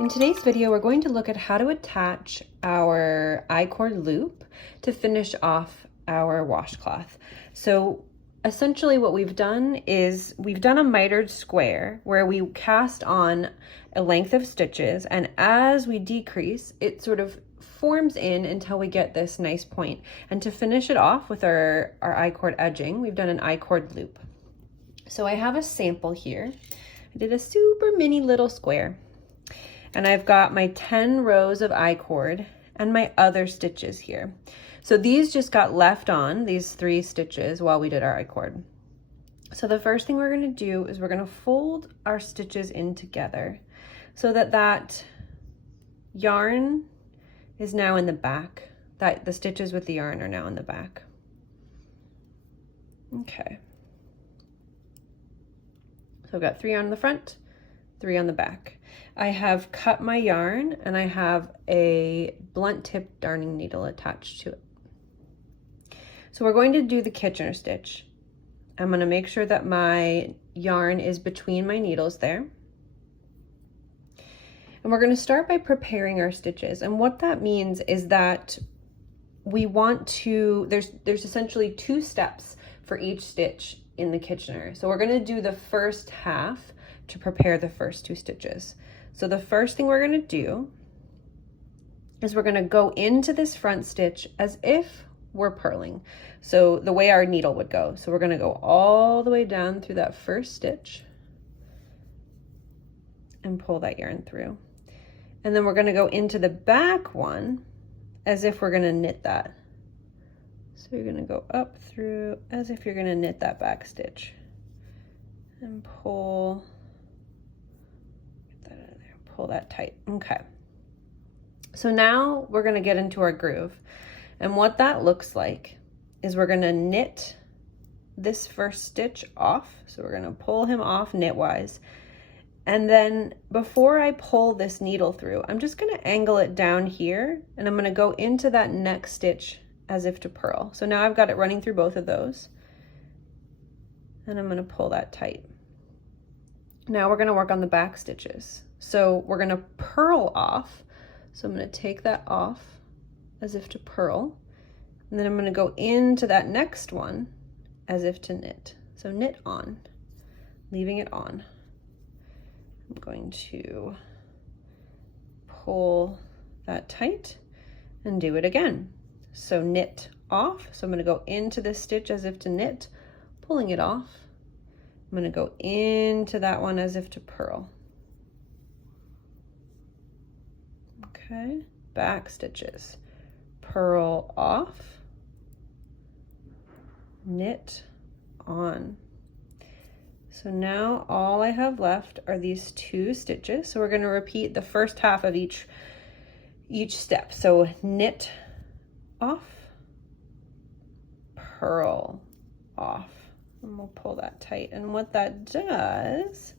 In today's video, we're going to look at how to attach our I-cord loop to finish off our washcloth. So essentially what we've done is we've done a mitered square where we cast on a length of stitches, and as we decrease, it sort of forms in until we get this nice point. And to finish it off with our I-cord edging, we've done an I-cord loop. So I have a sample here. I did a super mini little square. And I've got my 10 rows of I-cord and my other stitches here. So these just got left on, these 3 stitches, while we did our I-cord. So the first thing we're gonna do is we're gonna fold our stitches in together so that that yarn is now in the back, that the stitches with the yarn are now in the back. Okay. So I've got 3 on the front, 3 on the back. I have cut my yarn and I have a blunt tip darning needle attached to it. So we're going to do the Kitchener stitch. I'm going to make sure that my yarn is between my needles there. And we're going to start by preparing our stitches. And what that means is that we want to, there's essentially 2 steps for each stitch in the Kitchener. So we're going to do the first half to prepare the first 2 stitches. So the first thing we're going to do is we're going to go into this front stitch as if we're purling. So the way our needle would go. So we're going to go all the way down through that first stitch and pull that yarn through. And then we're going to go into the back one as if we're going to knit that. So you're going to go up through as if you're going to knit that back stitch and pull that tight. Okay. So now we're going to get into our groove. And what that looks like is we're going to knit this first stitch off. So we're going to pull him off knitwise. And then before I pull this needle through, I'm just going to angle it down here and I'm going to go into that next stitch as if to purl. So now I've got it running through both of those. And I'm going to pull that tight. Now we're going to work on the back stitches. So we're going to purl off. So I'm going to take that off as if to purl. And then I'm going to go into that next one as if to knit. So knit on, leaving it on. I'm going to pull that tight and do it again. So knit off. So I'm going to go into this stitch as if to knit, pulling it off. I'm going to go into that one as if to purl. Okay, back stitches, purl off, knit on. So now all I have left are these 2 stitches. So we're going to repeat the first half of each step. So knit off, purl off, and we'll pull that tight. And what that does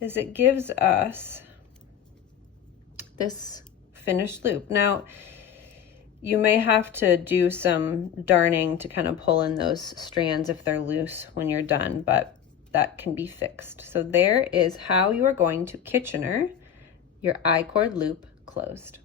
is it gives us this finished loop. Now, you may have to do some darning to kind of pull in those strands if they're loose when you're done, but that can be fixed. So there is how you are going to Kitchener your I-cord loop closed.